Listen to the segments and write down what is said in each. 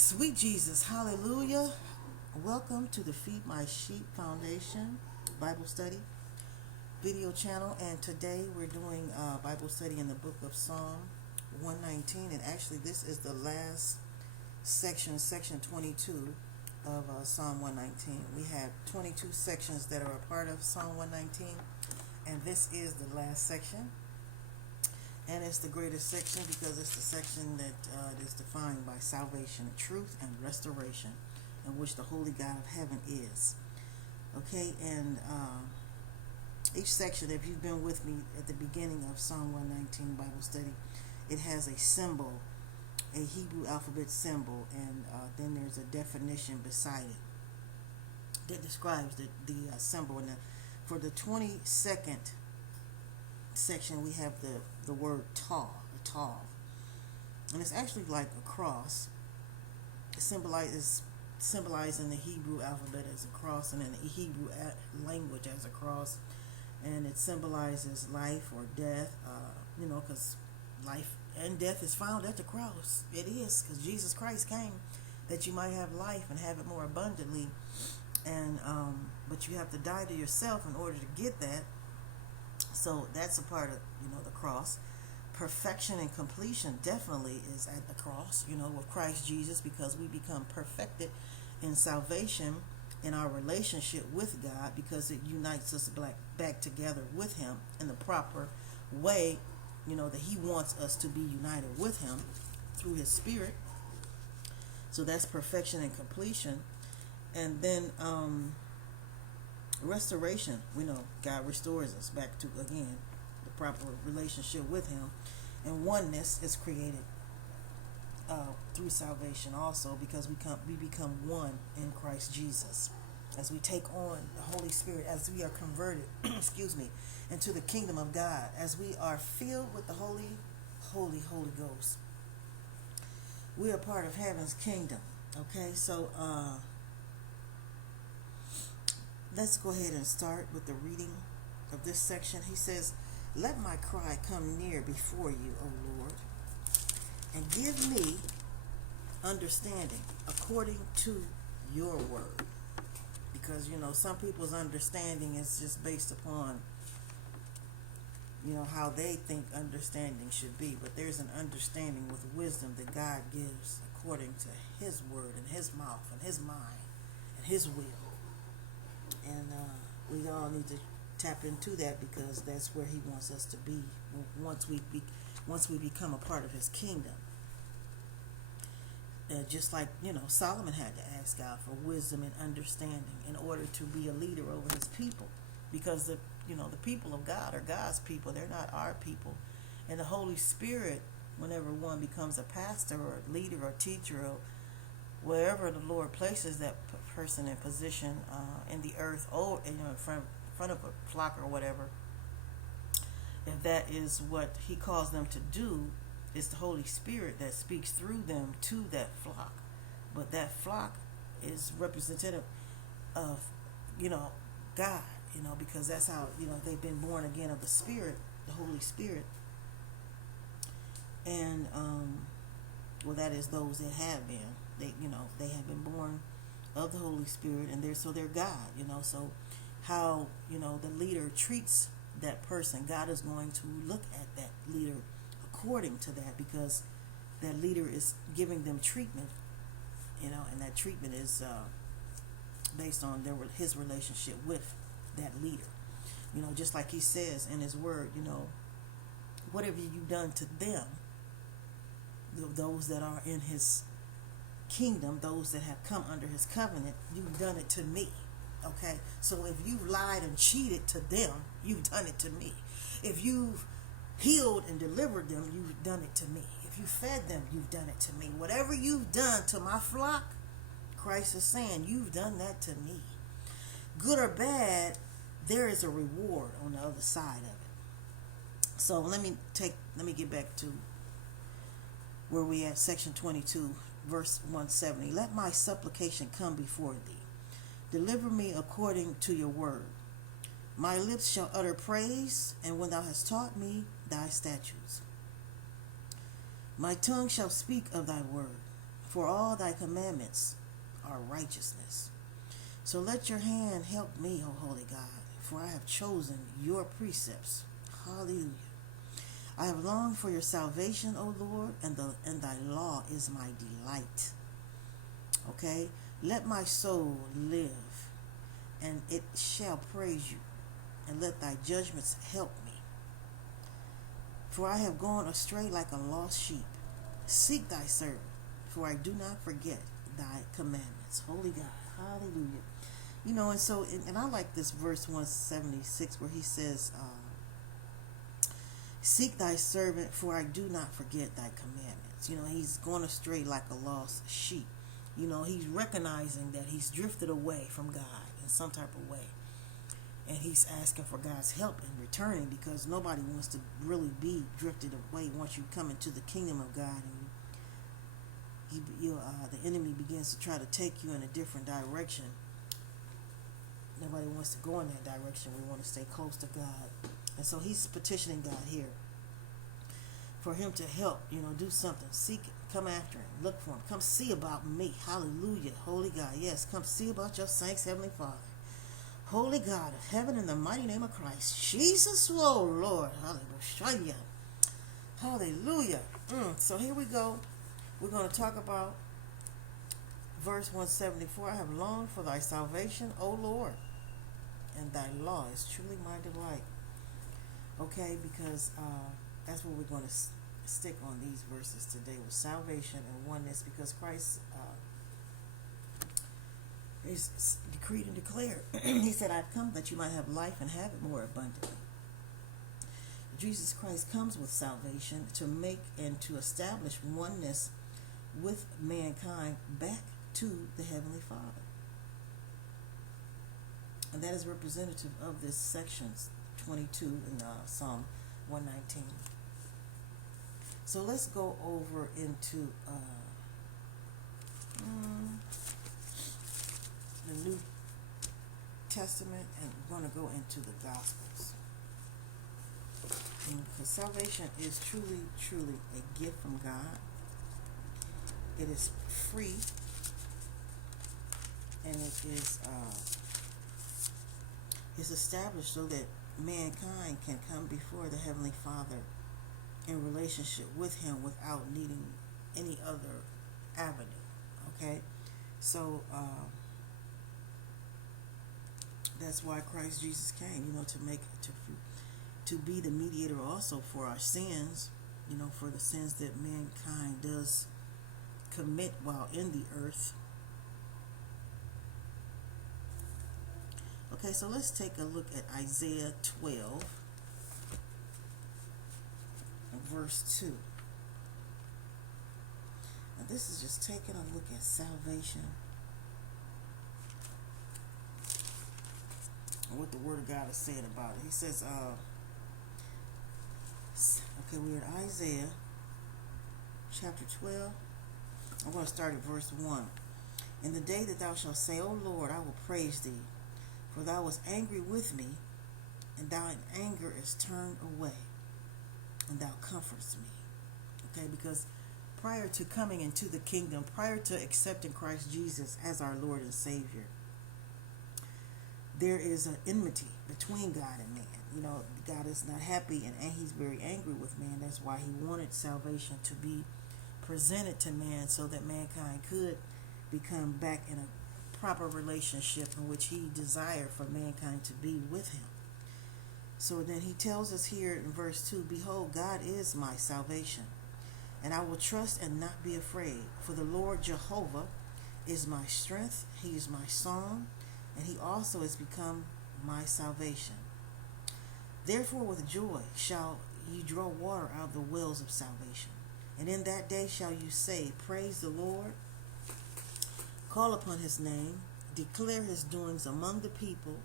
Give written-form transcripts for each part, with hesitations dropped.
Sweet Jesus, hallelujah. Welcome to the Feed My Sheep Foundation Bible Study video channel. And today we're doing Bible study in the book of Psalm 119. And actually this is the last section, section 22 of Psalm 119. We have 22 sections that are a part of Psalm 119. And this is the last section. And it's the greatest section because it's the section that is defined by salvation, truth, and restoration, in which the holy God of heaven is. Okay, and each section, if you've been with me at the beginning of Psalm 119 Bible study, it has a symbol, a Hebrew alphabet symbol, and then there's a definition beside it that describes the symbol. And for the 22nd section, we have the word Tau, and it's actually like a cross. It symbolized in the Hebrew alphabet as a cross, and in the Hebrew language as a cross, and it symbolizes life or death. Because life and death is found at the cross. It is, because Jesus Christ came that you might have life and have it more abundantly, and but you have to die to yourself in order to get that. So that's a part of, the cross. Perfection and completion definitely is at the cross, with Christ Jesus, because we become perfected in salvation in our relationship with God, because it unites us back together with Him in the proper way, that He wants us to be united with Him through His Spirit. So that's perfection and completion. And then restoration, we know God restores us back to, again, the proper relationship with Him, and oneness is created through salvation also, because we become one in Christ Jesus as we take on the Holy Spirit, as we are converted into the kingdom of God, as we are filled with the Holy Ghost. We are part of heaven's kingdom. Okay, so let's go ahead and start with the reading of this section. He says, "Let my cry come near before you, O Lord, and give me understanding according to your word." Because, some people's understanding is just based upon, how they think understanding should be. But there's an understanding with wisdom that God gives according to His word and His mouth and His mind and His will. And we all need to tap into that, because that's where He wants us to be once we become a part of His kingdom. Just like, Solomon had to ask God for wisdom and understanding in order to be a leader over his people, because the people of God are God's people. They're not our people. And the Holy Spirit, whenever one becomes a pastor or leader or teacher, or wherever the Lord places that person in position in the earth, or in front of a flock or whatever, if that is what He calls them to do, it's the Holy Spirit that speaks through them to that flock. But that flock is representative of, God, because that's how, they've been born again of the Spirit, the Holy Spirit. And, that is those that have been. They have been born of the Holy Spirit, and they're God, So how, the leader treats that person, God is going to look at that leader according to that, because that leader is giving them treatment, and that treatment is based on his relationship with that leader. Just like He says in His word, whatever you've done to them, those that are in His kingdom, those that have come under His covenant, you've done it to me. Okay, so if you've lied and cheated to them, you've done it to me. If you've healed and delivered them, you've done it to me. If you fed them, you've done it to me. Whatever you've done to my flock, Christ is saying, you've done that to me. Good or bad, there is a reward on the other side of it. So let me get back to where we at, section 22, verse 170. "Let my supplication come before thee. Deliver me according to your word. My lips shall utter praise, and when thou hast taught me thy statutes. My tongue shall speak of thy word, For all thy commandments are righteousness. So let your hand help me, O holy God, for I have chosen your precepts. Hallelujah. I have longed for your salvation, O Lord, and thy law is my delight. Okay? Let my soul live, and it shall praise you, and let thy judgments help me. For I have gone astray like a lost sheep. Seek thy servant, for I do not forget thy commandments. Holy God. Hallelujah. You know, and so, and I like this verse 176 where he says, seek thy servant, for I do not forget thy commandments. You know, he's gone astray like a lost sheep. You know, he's recognizing that he's drifted away from God in some type of way. And he's asking for God's help in returning, because nobody wants to really be drifted away once you come into the kingdom of God, and the enemy begins to try to take you in a different direction. Nobody wants to go in that direction. We want to stay close to God. And so he's petitioning God here for him to help, do something. Seek it. Come after him. Look for him. Come see about me. Hallelujah. Holy God. Yes, come see about your saints, Heavenly Father. Holy God of heaven, in the mighty name of Christ Jesus, oh Lord. Hallelujah. Hallelujah. So here we go. We're going to talk about verse 174. I have longed for thy salvation, O Lord, and thy law is truly my delight. Okay, because that's what we're going to stick on these verses today, with salvation and oneness, because Christ is decreed and declared. He said, I've come that you might have life and have it more abundantly. Jesus Christ comes with salvation to make and to establish oneness with mankind back to the Heavenly Father. And that is representative of this section 22 in Psalm 119. So let's go over into the New Testament, and we're going to go into the Gospels. Because salvation is truly, truly a gift from God. It is free, and it is established so that mankind can come before the Heavenly Father in relationship with him without needing any other avenue. Okay, so that's why Christ Jesus came, to be the mediator also for our sins, for the sins that mankind does commit while in the earth. Okay, so let's take a look at Isaiah 12, verse 2. Now this is just taking a look at salvation, and what the Word of God is saying about it. He says, we're in Isaiah chapter 12. I'm going to start at verse 1. In the day that thou shalt say, O Lord, I will praise thee, for thou wast angry with me, and thine anger is turned away, and thou comfortest me. Okay, because prior to coming into the kingdom, prior to accepting Christ Jesus as our Lord and Savior, there is an enmity between God and man. God is not happy, and he's very angry with man. That's why he wanted salvation to be presented to man, so that mankind could become back in a proper relationship in which he desired for mankind to be with him. So then he tells us here in verse 2, Behold, God is my salvation, and I will trust and not be afraid. For the Lord Jehovah is my strength, he is my song, and he also has become my salvation. Therefore with joy shall ye draw water out of the wells of salvation. And in that day shall you say, Praise the Lord, call upon his name, declare his doings among the people,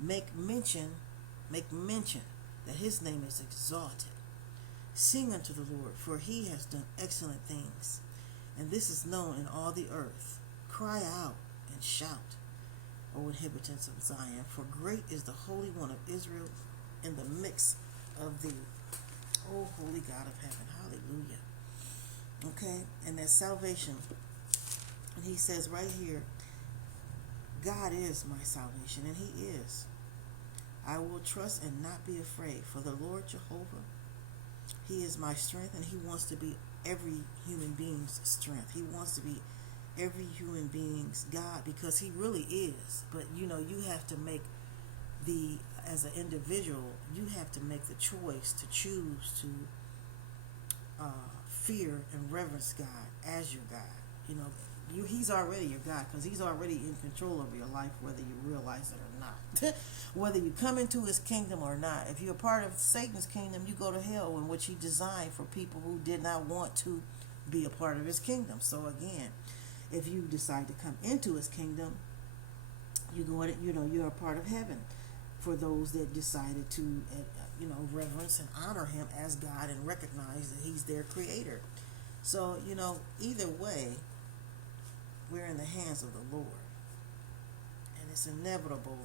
make mention that his name is exalted. Sing unto the Lord, for he has done excellent things, and this is known in all the earth. Cry out and shout, O inhabitants of Zion, for great is the Holy One of Israel in the midst of thee, O holy God of heaven. Hallelujah. Okay, and that salvation And he says right here, God is my salvation, and he is. I will trust and not be afraid, for the Lord Jehovah, he is my strength, and he wants to be every human being's strength. He wants to be every human being's God, because he really is. But you have to make as an individual, you have to make the choice to choose to fear and reverence God as your God. He's already your God, because he's already in control of your life, whether you realize it or not. Whether you come into his kingdom or not. If you're a part of Satan's kingdom, you go to hell, in which he designed for people who did not want to be a part of his kingdom. So again, if you decide to come into his kingdom, you're a part of heaven, for those that decided to reverence and honor him as God and recognize that he's their creator. So either way, we're in the hands of the Lord, and it's inevitable.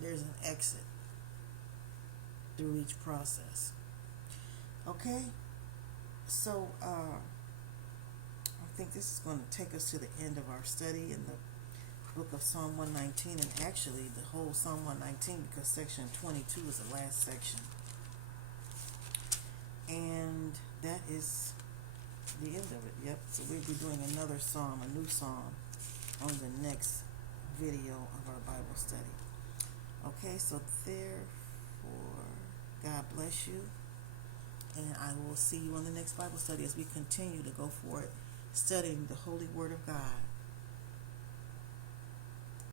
There's an exit through each process. Okay, so I think this is going to take us to the end of our study in the book of Psalm 119, and actually the whole Psalm 119, because section 22 is the last section, and that is the end of it. Yep. So we'll be doing another psalm, a new psalm, on the next video of our Bible study. Okay, so therefore, God bless you, and I will see you on the next Bible study as we continue to go forward studying the Holy Word of God.